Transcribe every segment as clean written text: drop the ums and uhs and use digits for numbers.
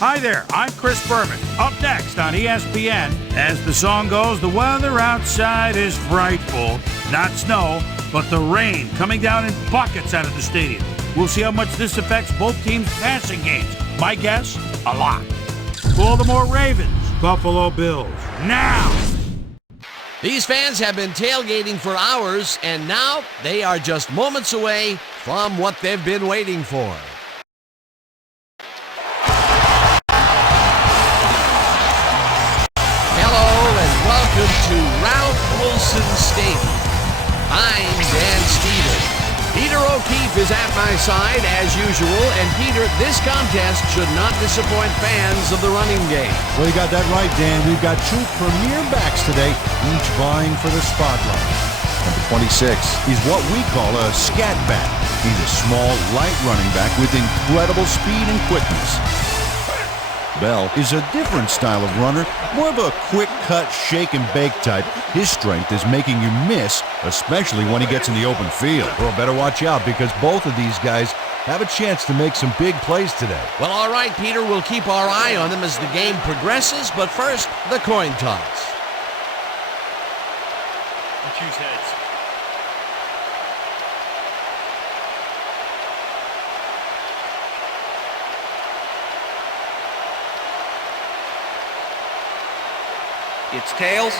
Hi there, I'm Chris Berman. Up next on ESPN, as the song goes, the weather outside is frightful. Not snow, but the rain coming down in buckets out of the stadium. We'll see how much this affects both teams' passing games. My guess, a lot. Baltimore Ravens, Buffalo Bills, now! These fans have been tailgating for hours, and now they are just moments away from what they've been waiting for. Welcome to Ralph Wilson Stadium. I'm Dan Stevens. Peter O'Keefe is at my side as usual, and Peter, this contest should not disappoint fans of the running game. Well, you got that right, Dan. We've got two premier backs today, each vying for the spotlight. Number 26 is what we call a scat back. He's a small, light running back with incredible speed and quickness. Bell is a different style of runner, more of a quick cut, shake and bake type. His strength is making you miss, especially when he gets in the open field. Well, better watch out because both of these guys have a chance to make some big plays today. Well, all right, Peter, we'll keep our eye on them as the game progresses, but first, the coin toss. I'll choose heads. It's tails.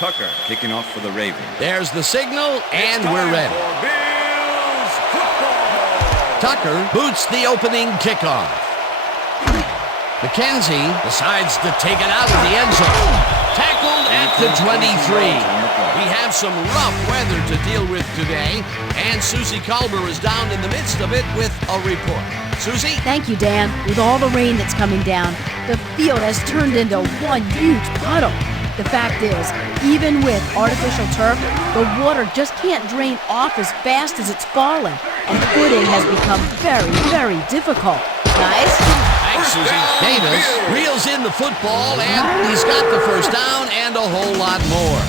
Tucker kicking off for the Ravens. There's the signal, and we're ready. Tucker boots the opening kickoff. McKenzie decides to take it out of the end zone. Tackled at the 23. We have some rough weather to deal with today, and Susie Culber is down in the midst of it with a report. Susie? Thank you, Dan. With all the rain that's coming down, the field has turned into one huge puddle. The fact is, even with artificial turf, the water just can't drain off as fast as it's falling, and footing has become very, very difficult. Guys? Thanks, Susie. Davis reels in the football, and he's got the first down and a whole lot more.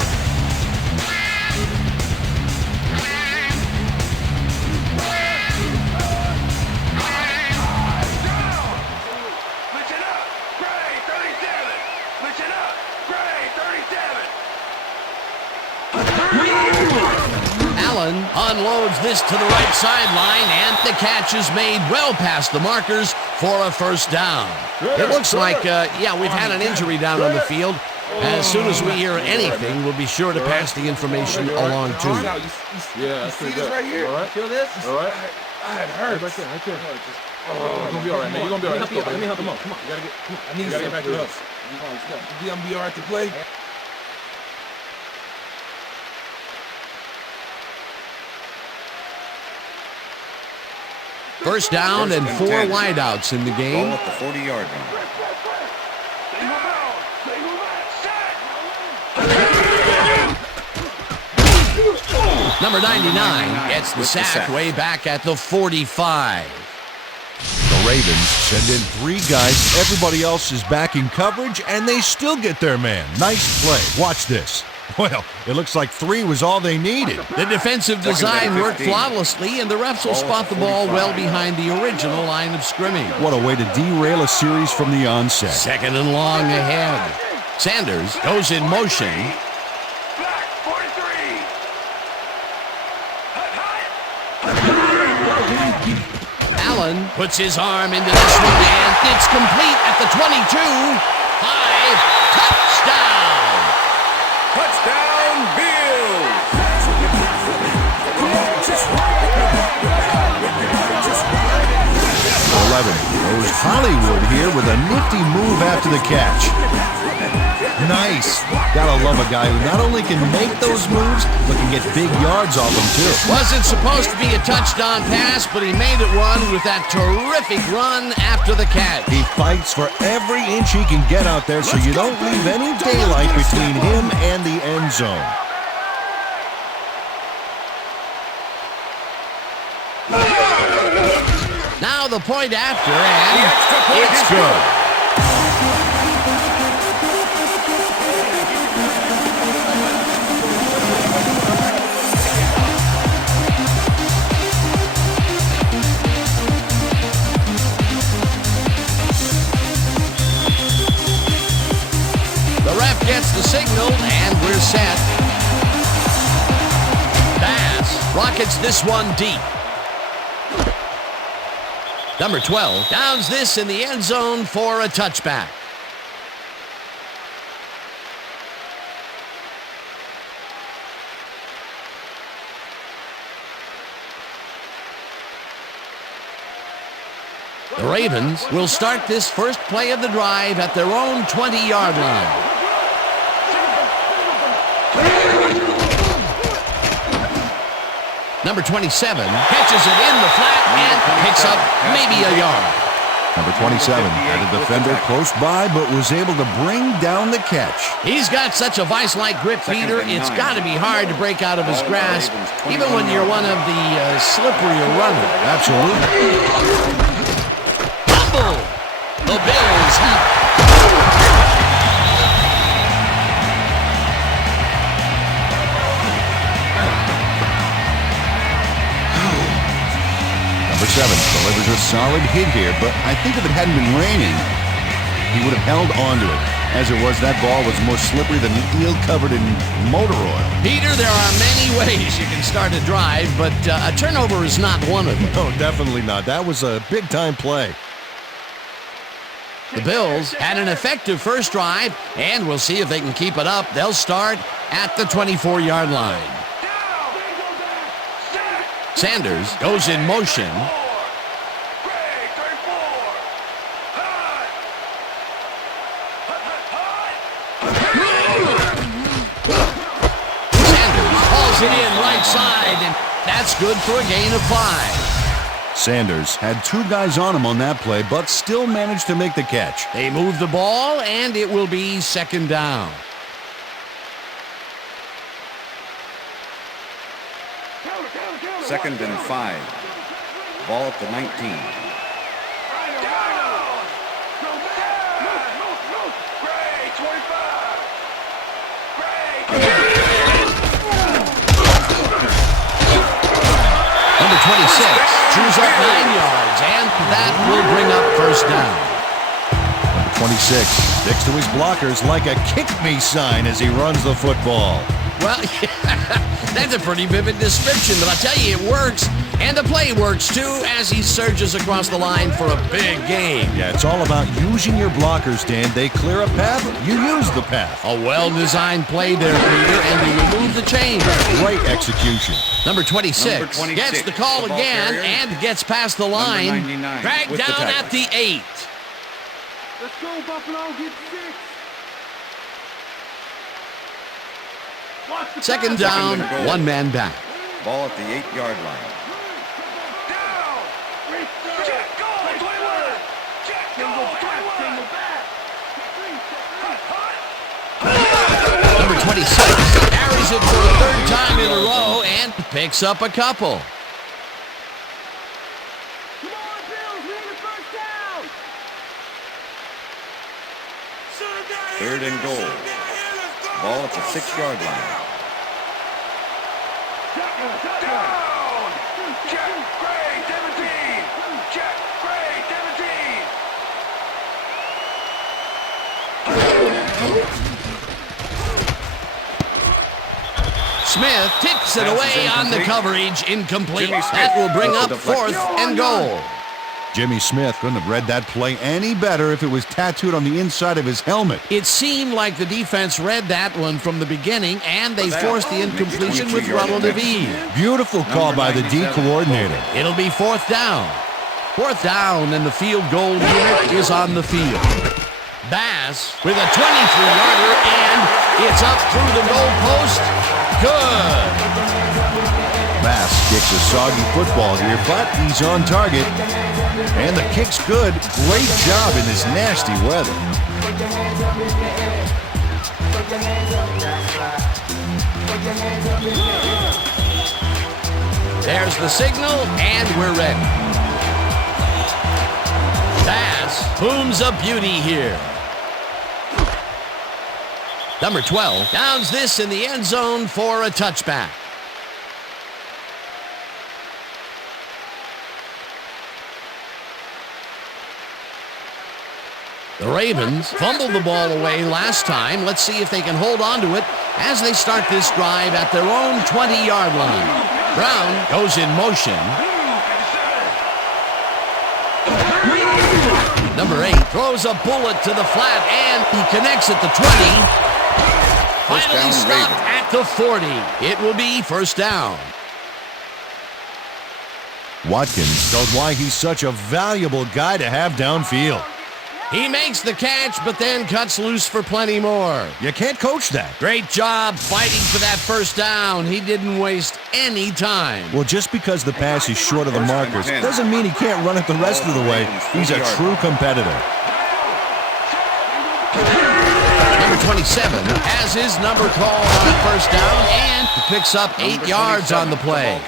Allen unloads this to the right sideline, and the catch is made well past the markers for a first down. It looks like, we've had an injury down on the field. As soon as we hear anything, we'll be sure to pass the information along to you. Yeah, see this right here? All right. Feel this? All right. It hurts. Right there. You're going to be all right, man. You're going to be all right. Let me help him up. Come on. I need to get back to us. You going to be all right to play? First down and 4 wideouts in the game. Ball at the 40-yard line. Number 99 gets the sack way back at the 45. The Ravens send in 3 guys. Everybody else is back in coverage, and they still get their man. Nice play. Watch this. Well, it looks like 3 was all they needed. The defensive design worked flawlessly, and the refs will spot the ball well behind the original line of scrimmage. What a way to derail a series from the onset. Second and long ahead. Sanders goes in motion. Allen puts his arm into this one, and it's complete at the 22. High touchdown! Touchdown, Bills! 11 goes Hollywood here with a nifty move after the catch. Nice. Gotta love a guy who not only can make those moves, but can get big yards off them too. Wasn't supposed to be a touchdown pass, but he made it one with that terrific run after the catch. He fights for every inch he can get out there, so you don't leave any daylight between him and the end zone. Now the point after, and The extra point it's is good. The ref gets the signal, and we're set. Bass rockets this one deep. Number 12 downs this in the end zone for a touchback. The Ravens will start this first play of the drive at their own 20-yard line. Number 27 catches it in the flat and picks up maybe a yard. Number 27 had a defender close by, but was able to bring down the catch. He's got such a vice-like grip, Peter. It's got to be hard to break out of his grasp, even when you're one of the slipperier runners. Absolutely. Fumble! The Bills have it. Number 7 delivers a solid hit here, but I think if it hadn't been raining, he would have held onto it. As it was, that ball was more slippery than an eel covered in motor oil. Peter, there are many ways you can start a drive, but a turnover is not one of them. No, definitely not. That was a big-time play. The Bills had an effective first drive, and we'll see if they can keep it up. They'll start at the 24-yard line. Sanders goes in motion. Sanders hauls it in right side, and that's good for a gain of 5. Sanders had 2 guys on him on that play, but still managed to make the catch. They move the ball, and it will be second down. Second and 5. Ball at the 19. Number 26 chews up 9 yards, and that will bring up first down. Number 26 sticks to his blockers like a kick-me sign as he runs the football. Well, that's a pretty vivid description, but I'll tell you, it works. And the play works, too, as he surges across the line for a big gain. Yeah, it's all about using your blockers, Dan. They clear a path, you use the path. A well-designed play there, Peter, and he removed the chain. Great execution. Number 26 gets the call the ball again carrier. and gets past the line. 99 Dragged with the down tackle. at the 8. Let's go, Buffalo. Get 6. Second down, and goal. 1 man back. Ball at the 8-yard line. Number 26 carries it for a 3rd time in a row and picks up a couple. Come on, Bills. We need a first down. 3rd and goal. Ball at the 6-yard line. Smith tips it Pass is away on the incomplete. coverage, incomplete. Jimmy Smith That will bring with up the deflection. 4th and goal. Jimmy Smith couldn't have read that play any better if it was tattooed on the inside of his helmet. It seemed like the defense read that one from the beginning, and they forced the incompletion with relative ease. Beautiful call by the D coordinator. It'll be 4th down. 4th down, and the field goal unit is on the field. Bass with a 23-yarder, and it's up through the goalpost. Good. Bass kicks a soggy football here, but he's on target. And the kick's good. Great job in this nasty weather. There's the signal, and we're ready. Davis booms a beauty here. Number 12 downs this in the end zone for a touchback. The Ravens fumbled the ball away last time. Let's see if they can hold on to it as they start this drive at their own 20-yard line. Brown goes in motion. Number 8 throws a bullet to the flat, and he connects at the 20. Finally stopped at the 40. It will be first down. Watkins told why he's such a valuable guy to have downfield. He makes the catch, but then cuts loose for plenty more. You can't coach that. Great job fighting for that first down. He didn't waste any time. Well, just because the pass is short of the markers doesn't mean he can't run it the rest of the way. He's a true competitor. Number 27 has his number called on first down and picks up 8 yards on the play.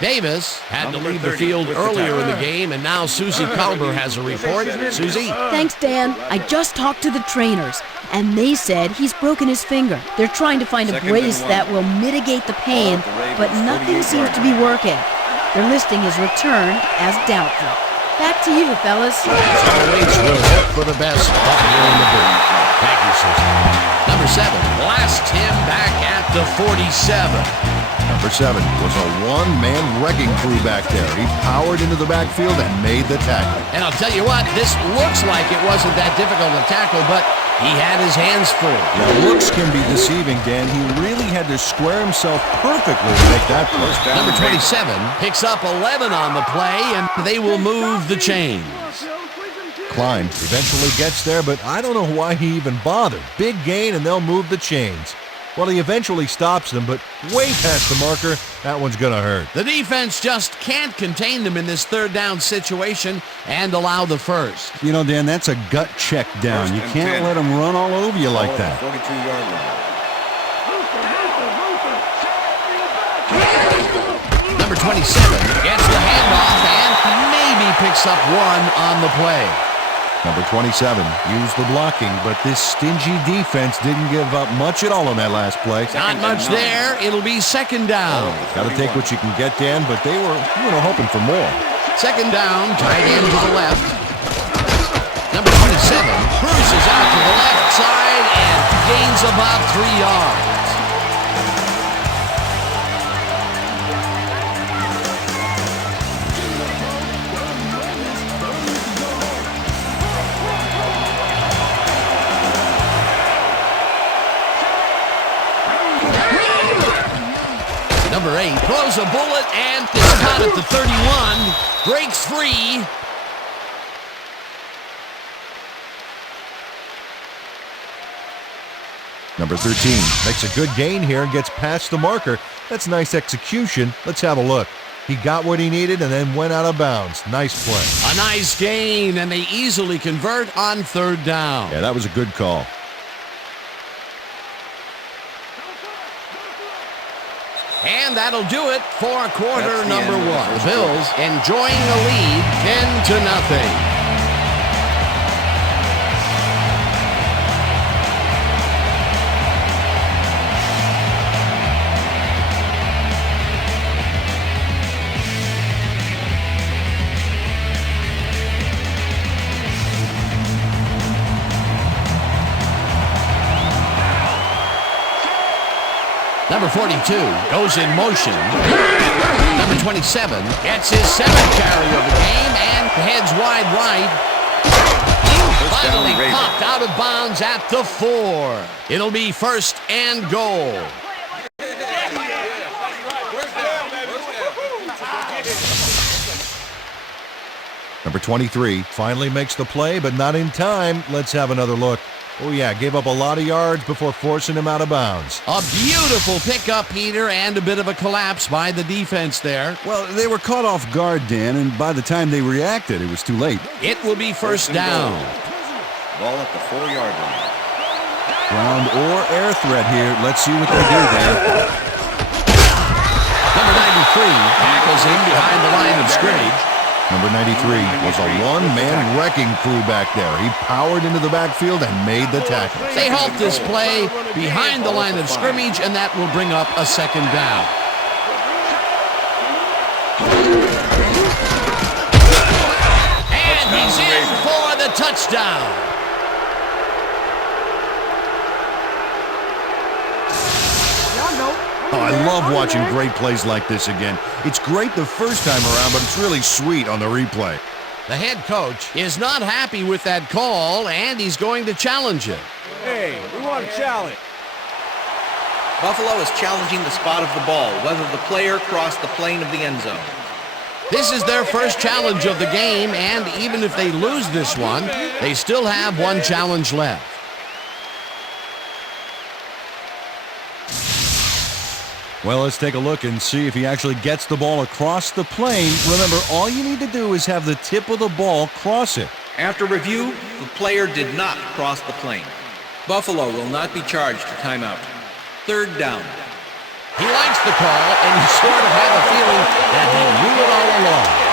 Davis had to leave the field earlier in the game, and now Susie Kalber has a report. Susie? Thanks, Dan. I just talked to the trainers, and they said he's broken his finger. They're trying to find a brace that will mitigate the pain, but nothing seems to be working. They're listing his return as doubtful. Back to you, fellas. As always, we'll hope for the best up here in the booth. Thank you, Susan. Number 7 blasts him back at the 47. Number 7 was a one-man wrecking crew back there. He powered into the backfield and made the tackle. And I'll tell you what, this looks like it wasn't that difficult to tackle, but he had his hands full. Now, looks can be deceiving, Dan. He really had to square himself perfectly to make that play. Number 27 picks up 11 on the play, and they will move the chains. Klein eventually gets there, but I don't know why he even bothered. Big gain, and they'll move the chains. Well, he eventually stops them, but way past the marker, that one's going to hurt. The defense just can't contain them in this third down situation and allow the first. You know, Dan, that's a gut check down. You can't let them run all over you like that. 42-yard line. Number 27 gets the handoff and maybe picks up 1 on the play. Number 27 used the blocking, but this stingy defense didn't give up much at all on that last play. Not much there. It'll be second down. Got to take what you can get, Dan, but they were, hoping for more. Second down, tight end to the left. Number 27 cruises out to the left side and gains about 3 yards. Number 8 throws a bullet and is caught at the 31. Breaks free. Number 13 makes a good gain here and gets past the marker. That's nice execution. Let's have a look. He got what he needed and then went out of bounds. Nice play. A nice gain, and they easily convert on third down. Yeah, that was a good call. And that'll do it for quarter number 1. The Bills enjoying a lead 10-0. Number 42 goes in motion. Number 27 gets his 7th carry of the game and heads wide right. Finally popped out of bounds at the 4. It'll be first and goal. Number 23 finally makes the play, but not in time. Let's have another look. Oh, yeah, gave up a lot of yards before forcing him out of bounds. A beautiful pickup, Peter, and a bit of a collapse by the defense there. Well, they were caught off guard, Dan, and by the time they reacted, it was too late. It will be first down. Ball at the 4-yard line. Ground or air threat here. Let's see what they do, Dan. Number 93 tackles him behind the line of scrimmage. Number 93 was a one-man wrecking crew back there. He powered into the backfield and made the tackle. They halt this play behind the line of scrimmage, and that will bring up a second down. And he's in for the touchdown. Oh, I love watching great plays like this again. It's great the first time around, but it's really sweet on the replay. The head coach is not happy with that call, and he's going to challenge it. Hey, we want a challenge. Buffalo is challenging the spot of the ball, whether the player crossed the plane of the end zone. This is their first challenge of the game, and even if they lose this one, they still have one challenge left. Well, let's take a look and see if he actually gets the ball across the plane. Remember, all you need to do is have the tip of the ball cross it. After review, the player did not cross the plane. Buffalo will not be charged a timeout. Third down. He likes the call, and you sort of have a feeling that he knew it all along.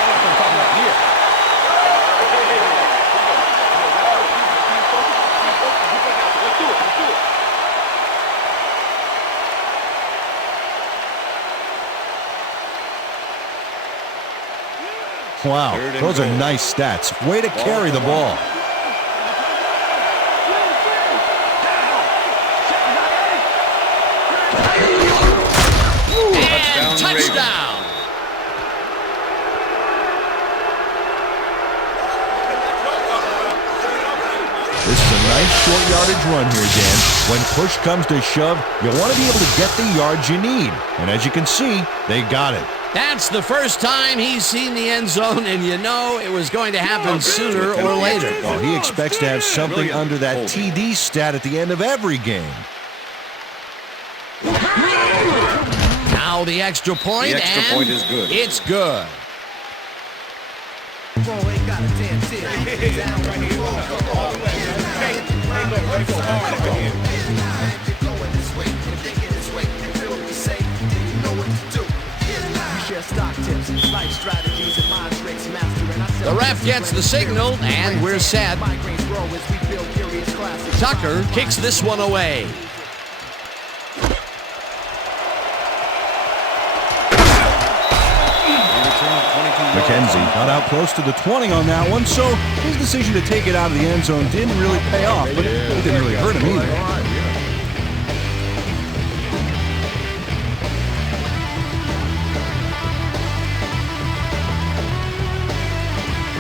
Wow, those are nice stats. Way to carry the ball. And touchdown! This is a nice short yardage run here, Dan. When push comes to shove, you want to be able to get the yards you need. And as you can see, they got it. That's the first time he's seen the end zone, and you know it was going to happen sooner or later. Oh, he expects to have something under that TD stat at the end of every game. Now the extra point, The extra point is good. It's good. The ref gets the signal, and we're set. Tucker kicks this one away. McKenzie got out close to the 20 on that one, so his decision to take it out of the end zone didn't really pay off, but it didn't really hurt him either.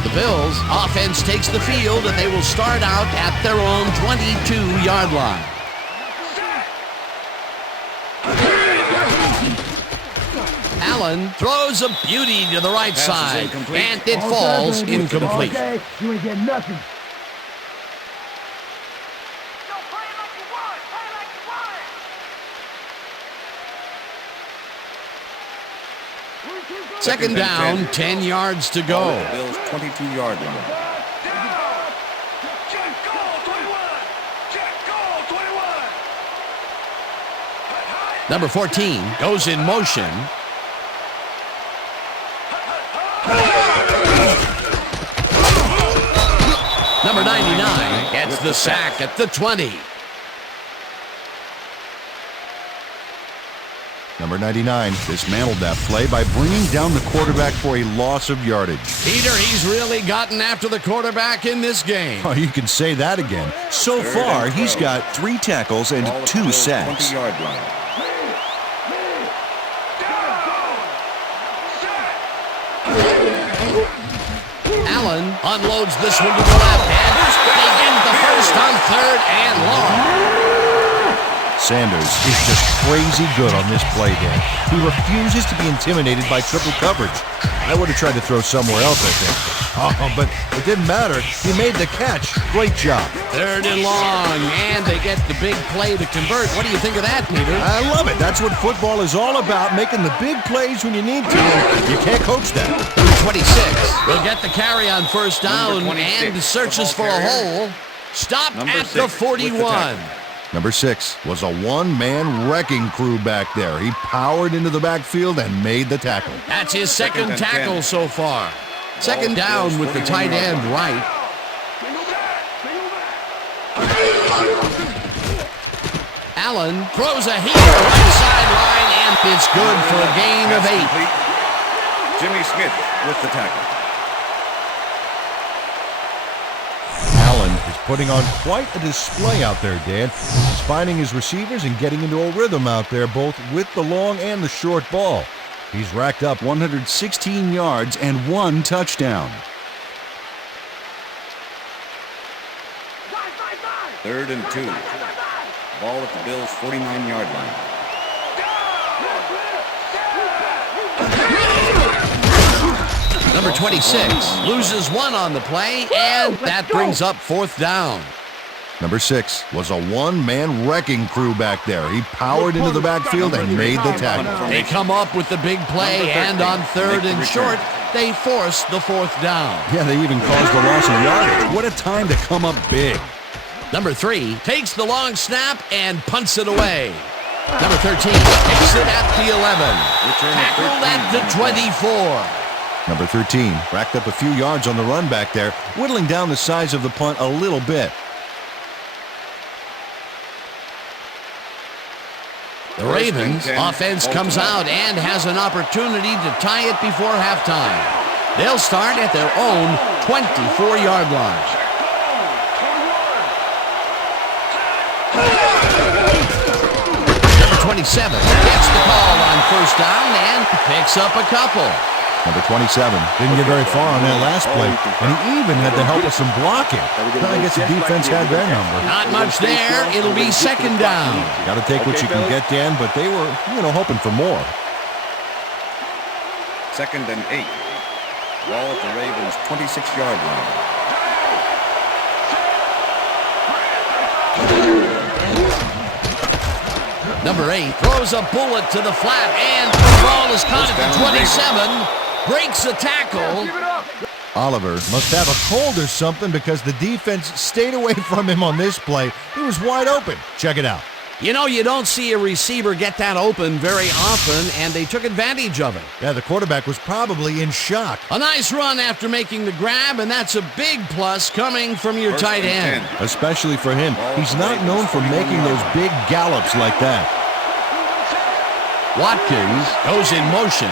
The Bills' offense takes the field, and they will start out at their own 22-yard line. Allen throws a beauty to the right side, and it falls incomplete. You ain't getting nothing. Second down, 10 yards to go. Bills 22-yard line. Number 14 goes in motion. Number 99 gets the sack at the 20. Number 99 dismantled that play by bringing down the quarterback for a loss of yardage. Peter, he's really gotten after the quarterback in this game. Oh, you can say that again. So far, he's got 3 tackles and 2 sacks. 20-yard line. Allen unloads this one to the left, and they get the first on third and long. Sanders is just crazy good on this play, Dan. He refuses to be intimidated by triple coverage. I would have tried to throw somewhere else, I think. Oh, but it didn't matter. He made the catch. Great job. Third and long, and they get the big play to convert. What do you think of that, Peter? I love it. That's what football is all about, making the big plays when you need to. You can't coach that. 26 will get the carry on first down and searches for a hole. Stopped at the 41. Number 6 was a one-man wrecking crew back there. He powered into the backfield and made the tackle. That's his second tackle so far. Second down with the tight end right. Allen throws a heater right sideline, and it's good for a gain of 8. Complete. Jimmy Smith with the tackle. Allen is putting on quite a display out there, Dan. He's finding his receivers and getting into a rhythm out there, both with the long and the short ball. He's racked up 116 yards and 1 touchdown. 3rd and 2. Ball at the Bills' 49-yard line. Number 26 loses 1 on the play, and that brings up 4th down. Number 6 was a one-man wrecking crew back there. He powered into the backfield and made the tackle. They come up with the big play, and on 3rd and short, they force the 4th down. Yeah, they even caused the loss of yardage. What a time to come up big. Number 3 takes the long snap and punts it away. Number 13 takes it at the 11. Tackled at the 24. Number 13 racked up a few yards on the run back there, whittling down the size of the punt a little bit. The Ravens offense comes out and has an opportunity to tie it before halftime. They'll start at their own 24-yard line. Number 27 gets the call on 1st down and picks up a couple. Number 27 didn't get very far on that last play, and he even had the help of some blocking. I guess the defense had their number. Not much there. It'll be 2nd down. Got to take what you can get, Dan, but they were, hoping for more. 2nd and 8. Ball at the Ravens' 26-yard line. Number 8 throws a bullet to the flat, and the ball is caught at the 27. Breaks a tackle. Oliver must have a cold or something because the defense stayed away from him on this play. He was wide open. Check it out. You don't see a receiver get that open very often, and they took advantage of it. Yeah, the quarterback was probably in shock. A nice run after making the grab, and that's a big plus coming from your tight end. Especially for him. He's not known for making those big gallops like that. Watkins goes in motion.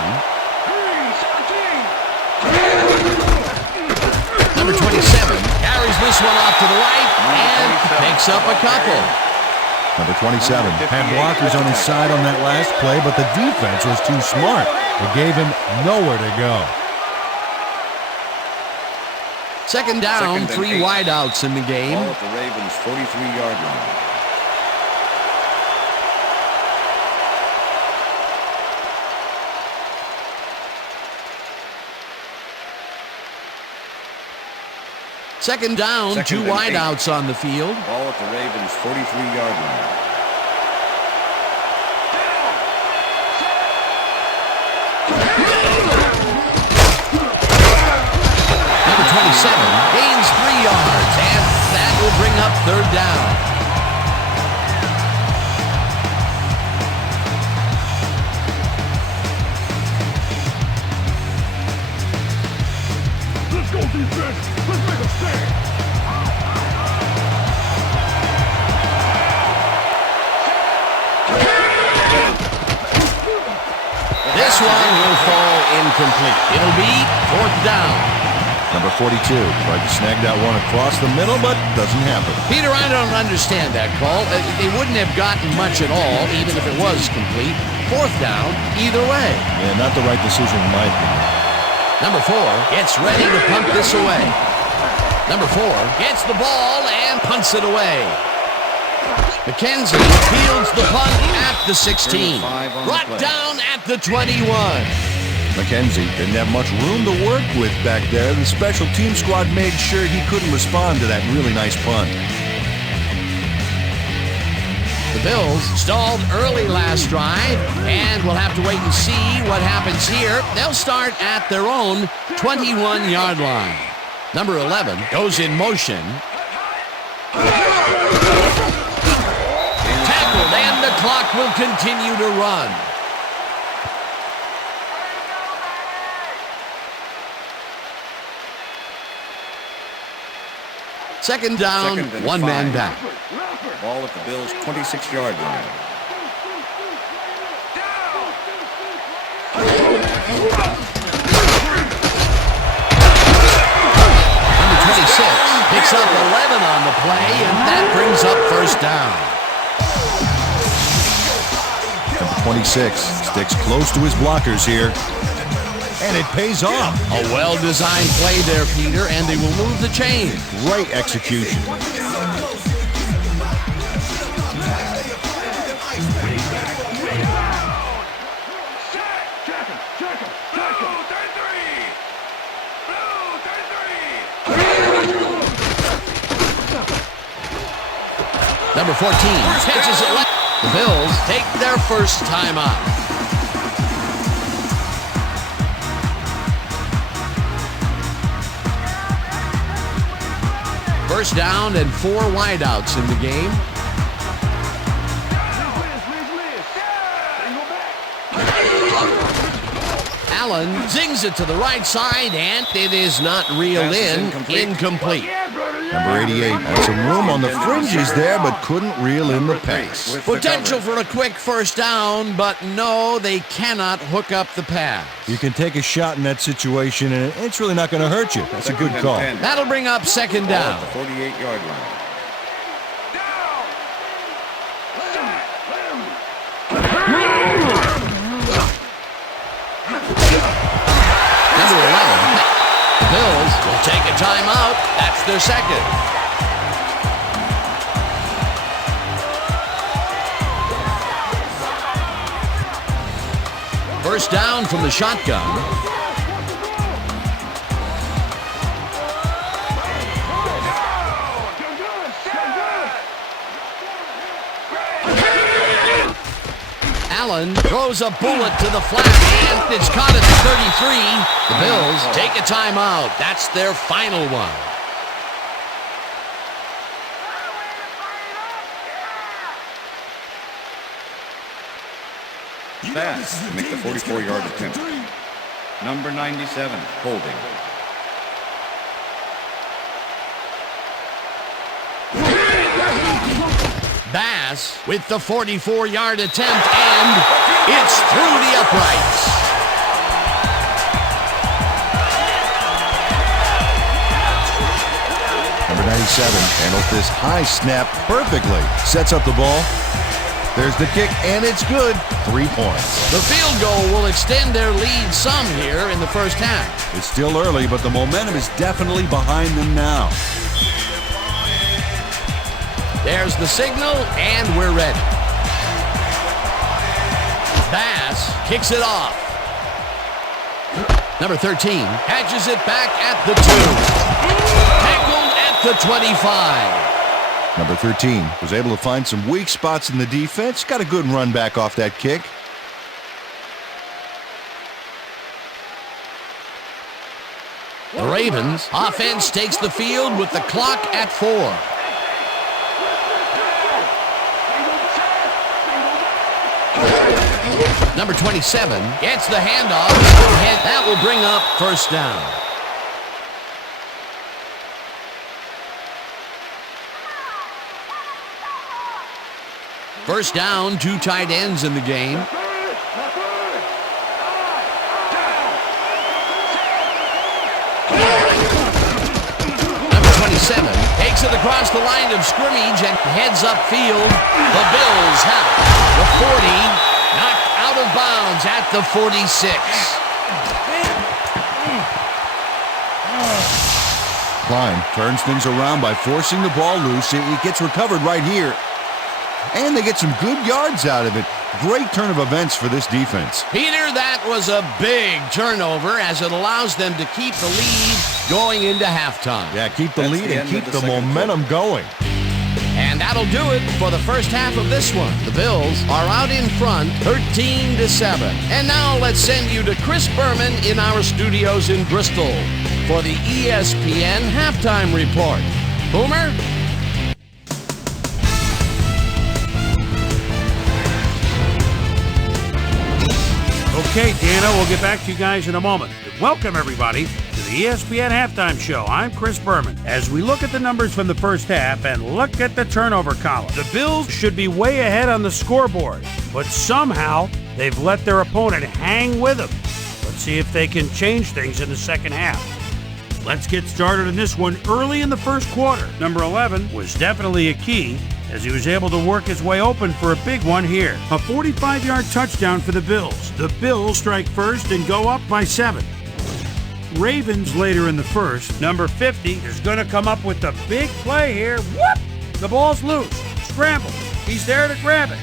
Number 27 carries this one off to the right and picks up a couple. Number 27 had blockers on his side on that last play, but the defense was too smart. It gave him nowhere to go. 2nd down, 3 wideouts in the game. Ball at the Ravens' 43-yard line. Second down, 2 wideouts on the field. Ball at the Ravens' 43-yard line. Number 27 gains 3 yards, and that will bring up 3rd down. Let's go defense. Let's make a stand. This one will fall incomplete. It'll be 4th down. Number 42 tried to snag that one across the middle, but doesn't happen. Peter, I don't understand that call. They wouldn't have gotten much at all, even if it was complete. 4th down, either way. Yeah, not the right decision in my opinion. Number 4 gets ready to punt this away. Number 4 gets the ball and punts it away. McKenzie fields the punt at the 16. Brought down at the 21. McKenzie didn't have much room to work with back there. The special team squad made sure he couldn't respond to that really nice punt. The Bills stalled early last drive, and we'll have to wait and see what happens here. They'll start at their own 21-yard line. Number 11 goes in motion. Tackled, and the clock will continue to run. Second down, Second and one man 5. back. Ball at the Bills' 26-yard line. Number 26 picks up 11 on the play, and that brings up first down. Number 26 sticks close to his blockers here. And it pays off. A well-designed play there, Peter, and they will move the chain. Great execution. Number 14 catches it left. The Bills take their first timeout. First down and 4 wideouts in the game. Allen zings it to the right side, and it is not reeled in. Incomplete. Number 88 had some room on the fringes there, but couldn't reel in the pass. Potential for a quick first down, but no, they cannot hook up the pass. You can take a shot in that situation, and it's really not going to hurt you. That's a good call. That'll bring up second down. Ball at the 48-yard line. Number 11. The Bills will take a timeout. That's their second. First down from the shotgun. Allen throws a bullet to the flat, and it's caught at the 33. The Bills take a timeout. That's their final one. Pass to make the 44-yard attempt. Number 97, holding. Bass with the 44-yard attempt, and it's through the uprights. Number 97 handles this high snap perfectly. Sets up the ball. There's the kick, and it's good. 3 points. The field goal will extend their lead some here in the first half. It's still early, but the momentum is definitely behind them now. There's the signal, and we're ready. Bass kicks it off. Number 13 catches it back at the 2. Tackled at the 25. Number 13 was able to find some weak spots in the defense. Got a good run back off that kick. The Ravens offense takes the field with the clock at 4. Number 27 gets the handoff, and that will bring up first down. First down, 2 tight ends in the game. Number 27 takes it across the line of scrimmage and heads upfield. The Bills have it. The 40 knocked out of bounds at the 46. Klein turns things around by forcing the ball loose. It gets recovered right here. And they get some good yards out of it. Great turn of events for this defense. Peter, that was a big turnover as it allows them to keep the lead going into halftime. Yeah, keep the lead and keep the momentum going. And that'll do it for the first half of this one. The Bills are out in front 13-7. And now let's send you to Chris Berman in our studios in Bristol for the ESPN Halftime Report. Boomer? Okay, Dana, we'll get back to you guys in a moment. Welcome, everybody, to the ESPN Halftime Show. I'm Chris Berman. As we look at the numbers from the first half and look at the turnover column, the Bills should be way ahead on the scoreboard, but somehow they've let their opponent hang with them. Let's see if they can change things in the second half. Let's get started in this one early in the first quarter. Number 11 was definitely a key as he was able to work his way open for a big one here. A 45-yard touchdown for the Bills. The Bills strike first and go up by 7. Ravens later in the first. Number 50 is going to come up with the big play here. Whoop! The ball's loose. Scramble. He's there to grab it.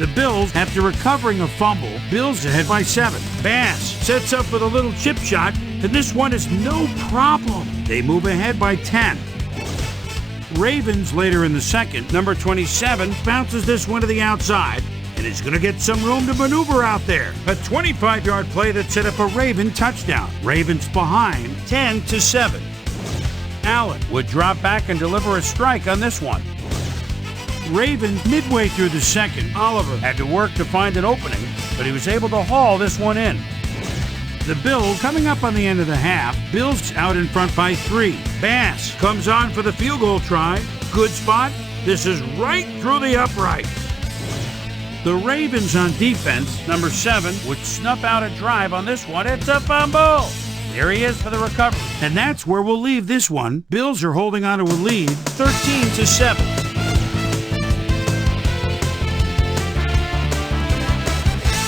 The Bills, after recovering a fumble, Bills ahead by 7. Bass sets up with a little chip shot, and this one is no problem. They move ahead by 10. Ravens later in the second. Number 27 bounces this one to the outside, and is going to get some room to maneuver out there. A 25-yard play that set up a Raven touchdown. Ravens behind 10-7. Allen would drop back and deliver a strike on this one. Ravens midway through the second. Oliver had to work to find an opening, but he was able to haul this one in. The Bills coming up on the end of the half. Bills out in front by 3. Bass comes on for the field goal try. Good spot. This is right through the upright. The Ravens on defense. Number 7 would snuff out a drive on this one. It's a fumble. There he is for the recovery. And that's where we'll leave this one. Bills are holding on to a lead 13-7.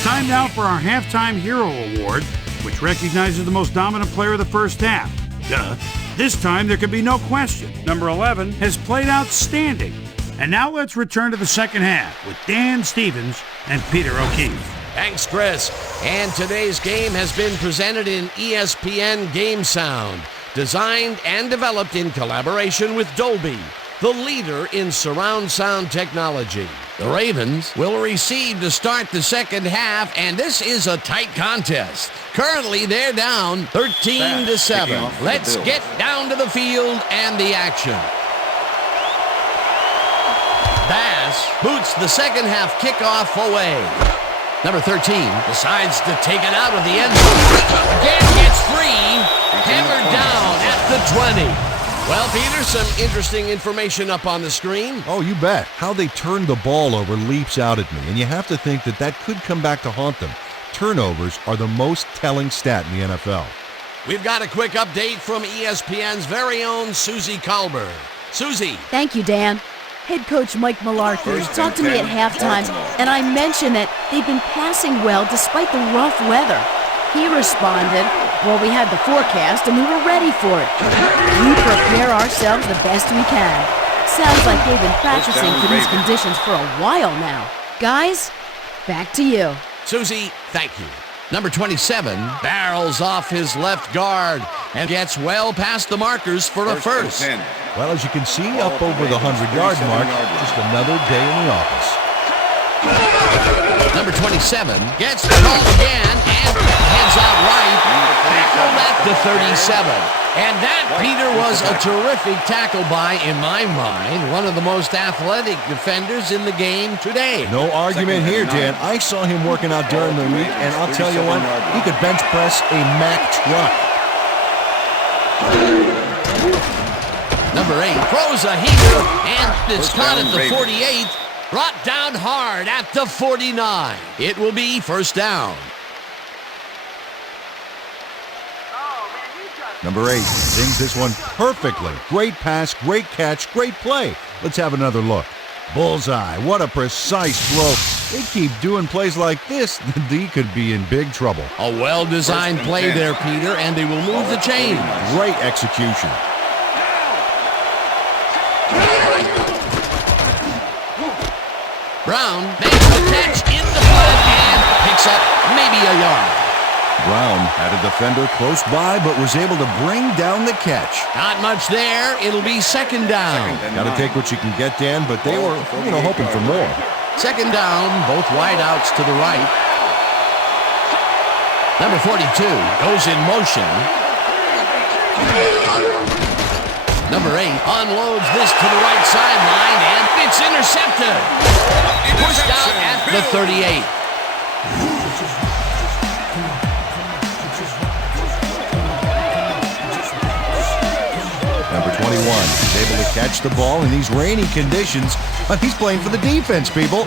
Time now for our Halftime Hero Award, which recognizes the most dominant player of the first half. Duh. This time there can be no question. Number 11 has played outstanding. And now let's return to the second half with Dan Stevens and Peter O'Keefe. Thanks, Chris. And today's game has been presented in ESPN Game Sound, designed and developed in collaboration with Dolby, the leader in surround sound technology. The Ravens will receive to start the second half, and this is a tight contest. Currently, they're down 13-7. Let's get down to the field and the action. Bass boots the second half kickoff away. Number 13 decides to take it out of the end zone. Again gets free, hammered down at the 20. Well, Peter, some interesting information up on the screen. Oh, you bet. How they turned the ball over leaps out at me, and you have to think that that could come back to haunt them. Turnovers are the most telling stat in the NFL. We've got a quick update from ESPN's very own Susie Colbert. Susie. Thank you, Dan. Head coach Mike Mularkey talked to me at halftime, and I mentioned that they've been passing well despite the rough weather. He responded, well, we had the forecast and we were ready for it. We prepare ourselves the best we can. Sounds like they've been practicing for these conditions for a while now. Guys, back to you. Susie, thank you. Number 27 barrels off his left guard and gets well past the markers for a first. Well, as you can see, up over the 100-yard mark, just another day in the office. Number 27 gets the ball again and heads out right, tackled at the 37. And that, Peter, was a terrific tackle by, in my mind, one of the most athletic defenders in the game today. No argument here, Dan. I saw him working out during the week, and I'll tell you what, he could bench press a Mack truck. Number 8 throws a heater, and it's caught at the 48. Brought down hard at the 49. It will be first down. Number 8 sings this one perfectly. Great pass, great catch, great play. Let's have another look. Bullseye. What a precise throw. They keep doing plays like this, he could be in big trouble. A well-designed play there, Peter, and they will move the chains. Great execution. Brown makes the catch in the flood and picks up maybe a yard. Brown had a defender close by, but was able to bring down the catch. Not much there. It'll be second down. Got to take what you can get, Dan, but they were, hoping for more. Second down, both wideouts to the right. Number 42 goes in motion. Number 8 unloads this to the right sideline, and it's intercepted. Pushed out at the 38. 21. He's able to catch the ball in these rainy conditions. He's playing for the defense, people.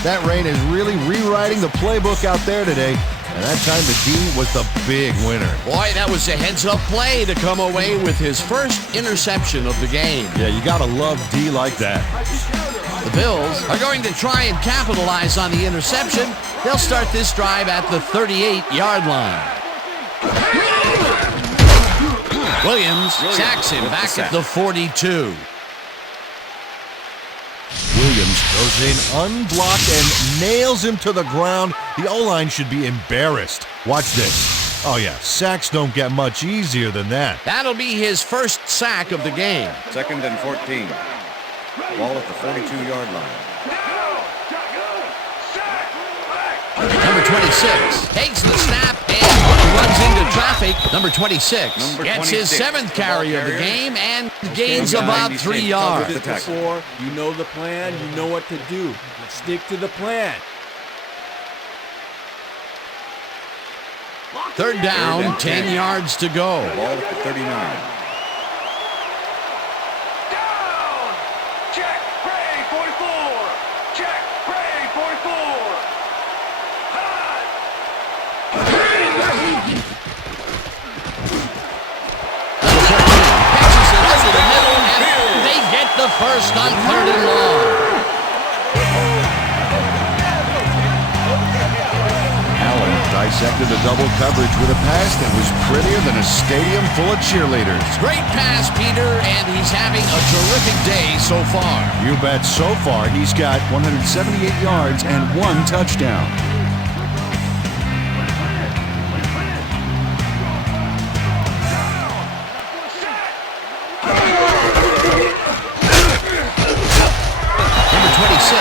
That rain is really rewriting the playbook out there today. And that time the D was the big winner. Boy, that was a heads-up play to come away with his first interception of the game. Yeah, you gotta love D like that. The Bills are going to try and capitalize on the interception. They'll start this drive at the 38-yard line. Williams sacks him back at the 42. Williams goes in unblocked and nails him to the ground. The O-line should be embarrassed. Watch this. Oh yeah, sacks don't get much easier than that. That'll be his first sack of the game. 2nd and 14. Ball at the 42-yard line. Number 26 takes the snap and runs into traffic. Number 26 gets his 7th carry of the game and gains about 3 yards. Before, you know the plan, you know what to do. Stick to the plan. 3rd down, 10 yards to go. Ball at the 39. Check, Ray, 44. Check, Ray, 44. Catches it over the middle, and they get the first on 3rd and long. Allen dissected the double coverage with a pass that was prettier than a stadium full of cheerleaders. Great pass, Peter, and he's having a terrific day so far. You bet. So far, he's got 178 yards and 1 touchdown. Number 26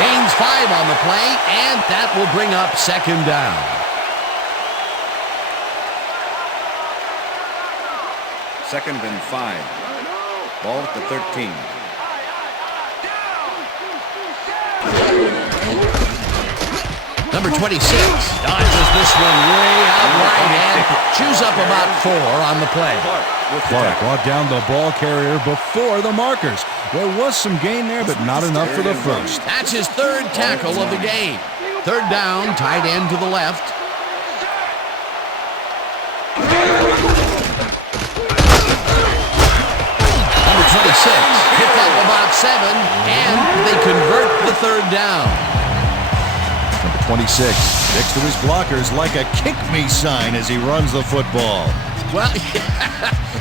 gains 5 on the play, and that will bring up 2nd down. Second and 5. Ball at the 13. Number 26 dodges this one way out wide and chews up about 4 on the play. Clark brought down the ball carrier before the markers. There was some gain there, but not enough for the first. That's his 3rd tackle of the game. 3rd down, tight end to the left. Number 26 picked up about 7, and they convert the 3rd down. Number 26 sticks to his blockers like a kick-me sign as he runs the football. Well,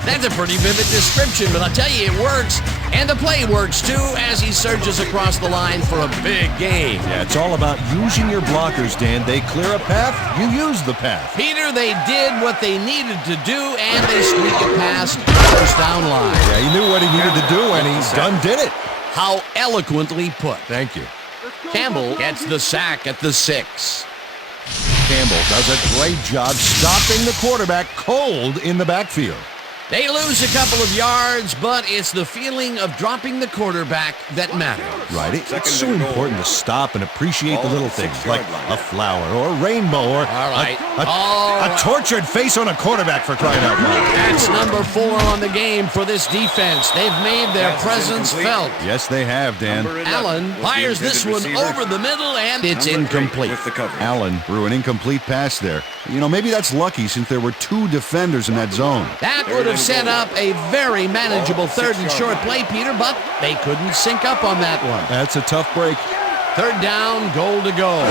that's a pretty vivid description, but I'll tell you, it works. And the play works, too, as he surges across the line for a big gain. Yeah, it's all about using your blockers, Dan. They clear a path, you use the path. Peter, they did what they needed to do, and they squeaked it past the first down line. Yeah, he knew what he needed to do, and he done did it. How eloquently put. Thank you. Campbell gets the sack at the 6. Campbell does a great job stopping the quarterback cold in the backfield. They lose a couple of yards, but it's the feeling of dropping the quarterback that matters. Right. It's so important to stop and appreciate the little things, like a flower or a rainbow or a tortured face on a quarterback, for crying out loud. That's number 4 on the game for this defense. They've made their presence felt. Yes, they have, Dan. Allen fires this one over the middle, and it's incomplete. Allen threw an incomplete pass there. You know, maybe that's lucky since there were 2 defenders in that zone. That would have set up a very manageable 3rd and short play, Peter, but they couldn't sync up on that one. That's a tough break. 3rd down, goal to go.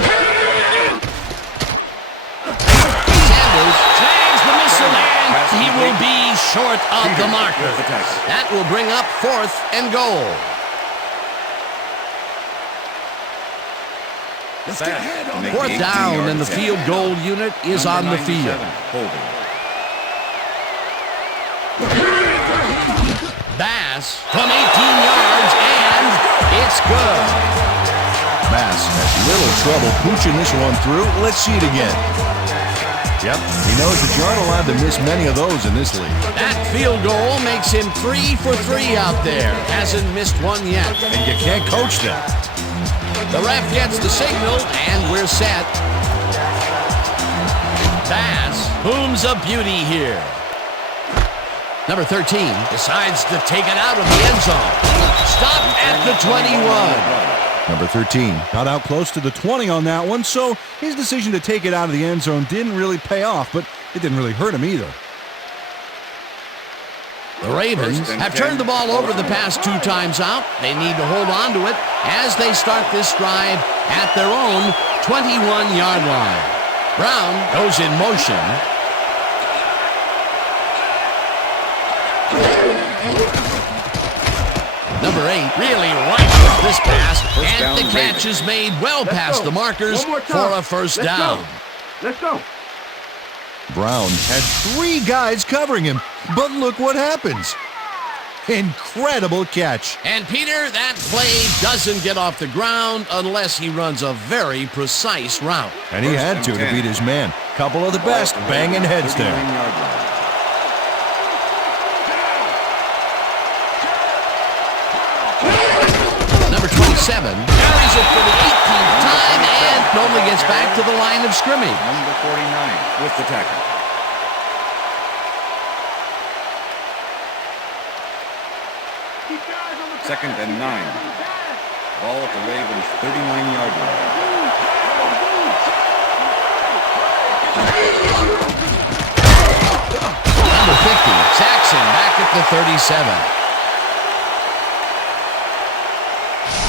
Sanders tags the missile, and he will be short of the marker. That will bring up 4th and goal. Fourth down, and the field goal unit is on the field. Bass from 18 yards, and it's good. Bass has little trouble pushing this one through. Let's see it again. Yep, he knows that you aren't allowed to miss many of those in this league. That field goal makes him 3 for 3 out there. Hasn't missed one yet. And you can't coach that. The ref gets the signal, and we're set. Bass booms a beauty here. Number 13 decides to take it out of the end zone. Stopped at the 21. Number 13 got out close to the 20 on that one, so his decision to take it out of the end zone didn't really pay off, but it didn't really hurt him either. The Ravens have turned the ball over the past 2 times out. They need to hold on to it as they start this drive at their own 21-yard line. Brown goes in motion. Number 8 really rifles this pass, and the catch is made well past the markers for a first down. Let's go. Brown had 3 guys covering him, but look what happens. Incredible catch. And Peter, that play doesn't get off the ground unless he runs a very precise route. And he had to beat his man. Couple of the best banging heads there. Number 27 carries it for the 18th time and only gets back to the line of scrimmage. Number 49 with the tackle. Second and 9. Ball at the Ravens' 39-yard line. Number 50, Saxon back at the 37.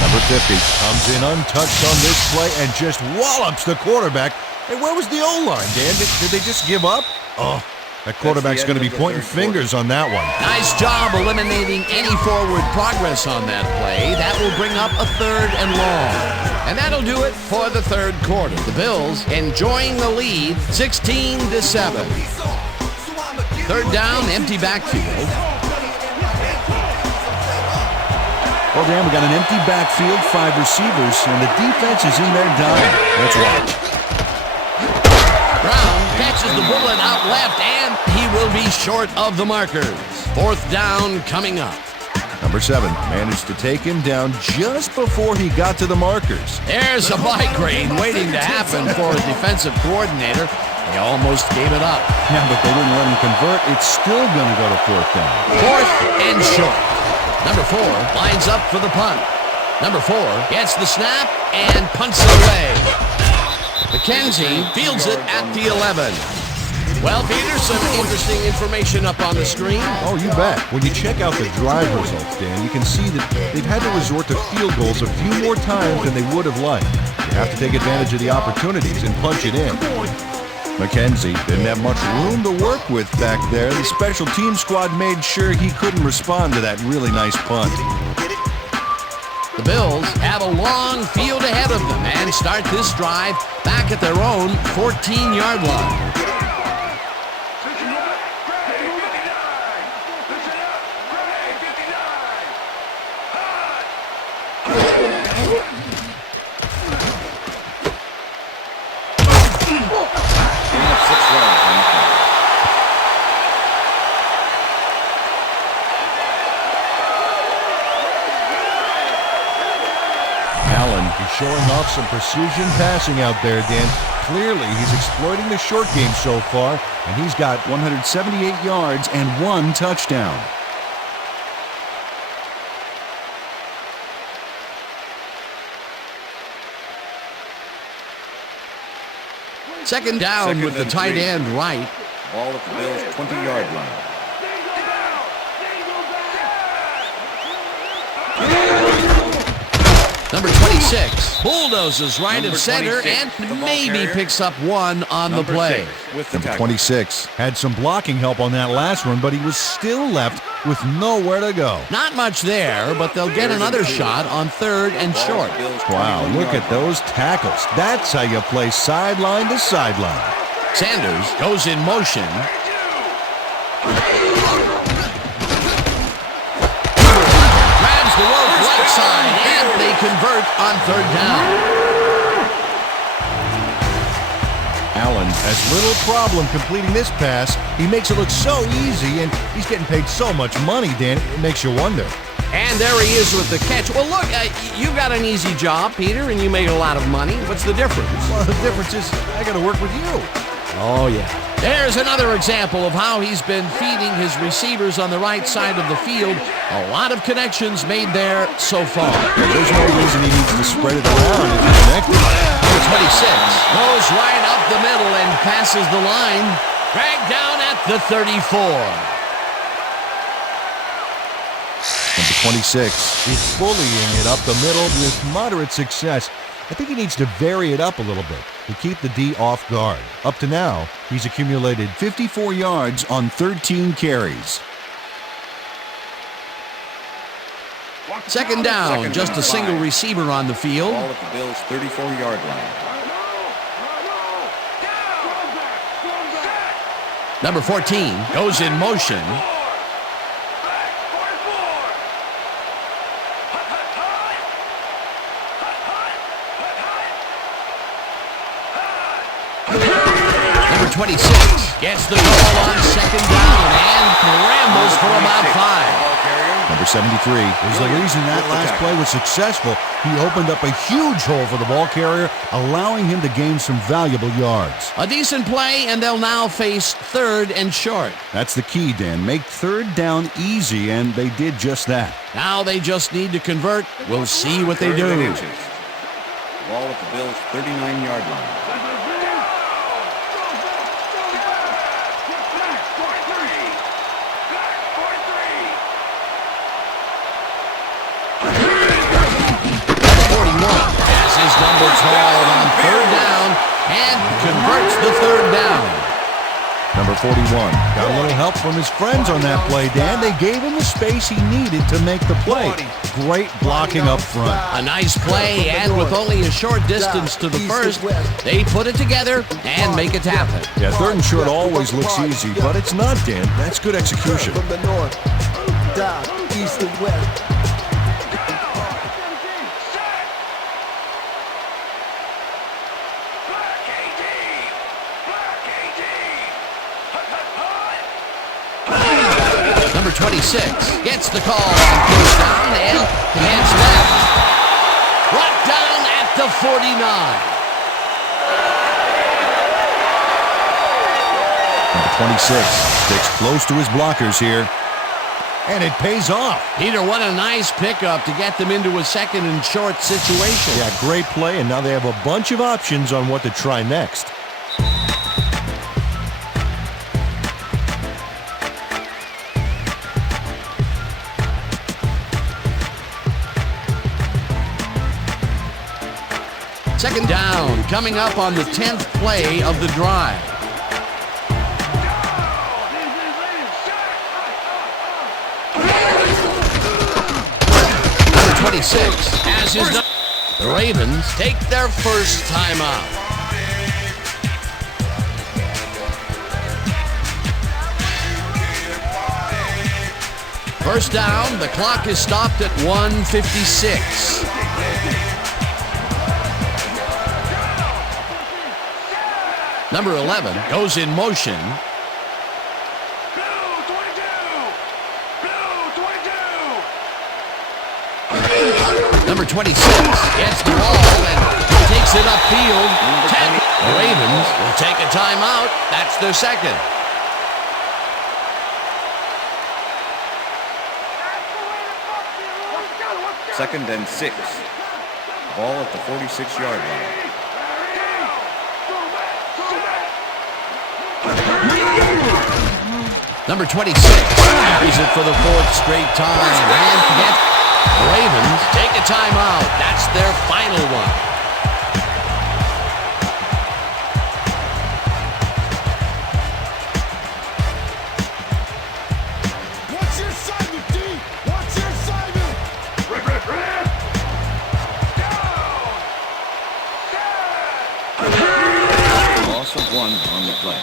Number 50 comes in untouched on this play and just wallops the quarterback. Hey, where was the O-line, Dan? Did they just give up? Oh, that quarterback's going to be pointing fingers on that one. Nice job eliminating any forward progress on that play. That will bring up a 3rd and long. And that'll do it for the 3rd quarter. The Bills enjoying the lead 16-7. 3rd down, empty backfield. Well, Dan, we got an empty backfield, 5 receivers, and the defense is in their dime. Let's watch. Brown catches the bullet out left, and he will be short of the markers. 4th down coming up. Number 7 managed to take him down just before he got to the markers. There's a migraine waiting to happen for a defensive coordinator. They almost gave it up. Yeah, but they didn't let him convert. It's still going to go to 4th down. 4th and short. Number 4 lines up for the punt. Number 4 gets the snap and punts it away. McKenzie fields it at the 11. Well, Peter, some interesting information up on the screen. Oh, you bet. When you check out the drive results, Dan, you can see that they've had to resort to field goals a few more times than they would have liked. You have to take advantage of the opportunities and punch it in. McKenzie didn't have much room to work with back there. The special team squad made sure he couldn't respond to that really nice punt. The Bills have a long field ahead of them and start this drive back at their own 14-yard line. Showing off some precision passing out there, Dan. Clearly, he's exploiting the short game so far, and he's got 178 yards and 1 touchdown. Second down with the tight end right. Ball at the Bills' 20-yard line. Number 26 bulldozes right of center and maybe picks up 1 on the play. Number 26 had some blocking help on that last one, but he was still left with nowhere to go. Not much there, but they'll get another shot on 3rd and short. Wow, look at those tackles. That's how you play sideline to sideline. Sanders goes in motion. Grabs the rope right side, and they convert on 3rd down. Allen has little problem completing this pass. He makes it look so easy, and he's getting paid so much money, Dan. It makes you wonder. And there he is with the catch. Well, look, you've got an easy job, Peter, and you make a lot of money. What's the difference? Well, the difference is I got to work with you. Oh, yeah. There's another example of how he's been feeding his receivers on the right side of the field. A lot of connections made there so far. Yeah, there's no reason he needs to spread it around if he's connected. Number 26 goes right up the middle and passes the line. Dragged down at the 34. Number 26 is bullying it up the middle with moderate success. I think he needs to vary it up a little bit to keep the D off guard. Up to now, he's accumulated 54 yards on 13 carries. Second down, just a single receiver on the field. Ball at the Bills' 34-yard line. Number 14 goes in motion. Number 26 gets the call on second down and rambles for about 5. Number 73 is the reason that last play was successful. He opened up a huge hole for the ball carrier, allowing him to gain some valuable yards. A decent play, and they'll now face third and short. That's the key, Dan. Make third down easy, and they did just that. Now they just need to convert. We'll see what they do. Ball at the Bills' 39-yard line. Number 12 on third down and converts the third down. Number 41 got a little help from his friends on that play, Dan. They gave him the space he needed to make the play. Great blocking up front. A nice play, and with only a short distance to the first, they put it together and make it happen. Yeah, third and short always looks easy, but it's not, Dan. That's good execution. From the north, down, east and west. Number 26 gets the call on first down and hands left. Brought down at the 49. Number 26 sticks close to his blockers here. And it pays off. Peter, what a nice pickup to get them into a second and short situation. Yeah, great play, and now they have a bunch of options on what to try next. Second down, coming up on the 10th play of the drive. Number 26 has his number. The Ravens take their first timeout. First down, the clock is stopped at 1:56. Number 11 goes in motion. Number 26 gets the ball and takes it upfield. The Ravens will take a timeout. That's their second. Second and 6. Ball at the 46-yard line. Number 26 carries it for the fourth straight time. And get the Ravens take a timeout. That's their final one. What's your assignment, D? What's your assignment? Loss of 1 on the play.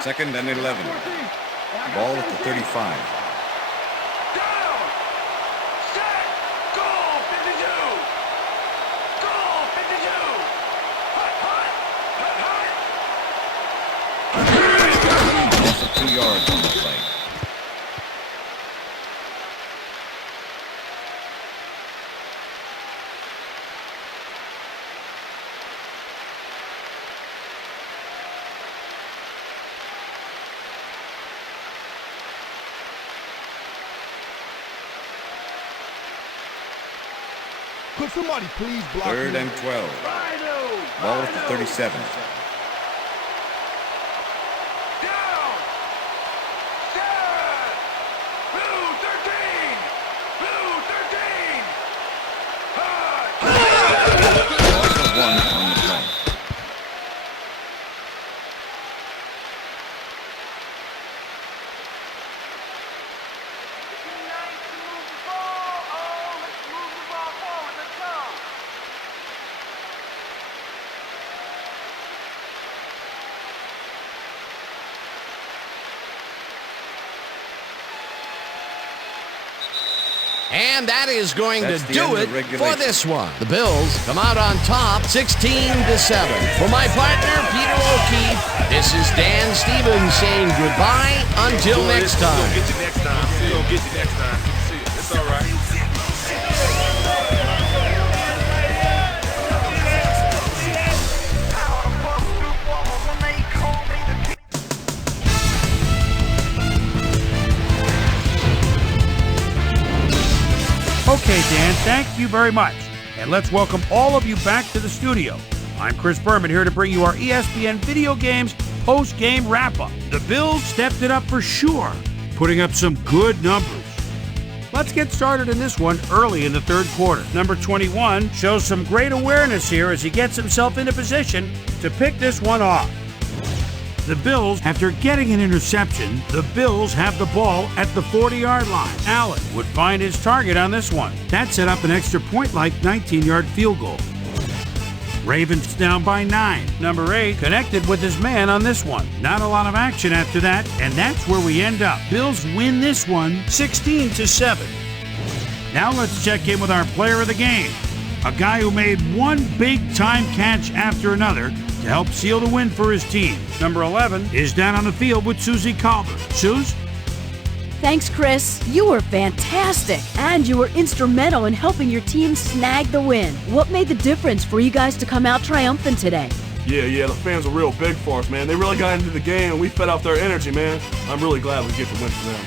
Second and 11. Ball at the 35. 2 yards on the play. Could somebody please block 3rd me? and 12. Ball at the 37. Down! Set! Blue 13! Blue 13! Loss of 1 on the play. And that is going That's to the end do of it the regulation. for this one. The Bills come out on top 16-7. For my partner, Peter O'Keefe, this is Dan Stevens saying goodbye until next time. We'll get you next time. We'll get you next time. See you. It's all right. Okay, Dan, thank you very much. And let's welcome all of you back to the studio. I'm Chris Berman here to bring you our ESPN Video Games post-game wrap-up. The Bills stepped it up for sure, putting up some good numbers. Let's get started in this one early in the third quarter. Number 21 shows some great awareness here as he gets himself into position to pick this one off. The Bills, after getting an interception, the Bills have the ball at the 40-yard line. Allen would find his target on this one. That set up an extra point-like 19-yard field goal. Ravens down by 9. Number 8 connected with his man on this one. Not a lot of action after that, and that's where we end up. Bills win this one 16-7. Now let's check in with our player of the game, a guy who made one big-time catch after another to help seal the win for his team. Number 11 is down on the field with Susie Calder. Suze? Thanks, Chris. You were fantastic, and you were instrumental in helping your team snag the win. What made the difference for you guys to come out triumphant today? Yeah, the fans were real big for us, man. They really got into the game, and we fed off their energy, man. I'm really glad we get the win for them.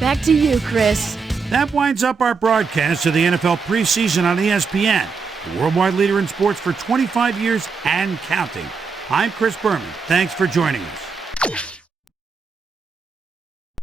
Back to you, Chris. That winds up our broadcast of the NFL preseason on ESPN, the worldwide leader in sports for 25 years and counting. I'm Chris Berman. Thanks for joining us.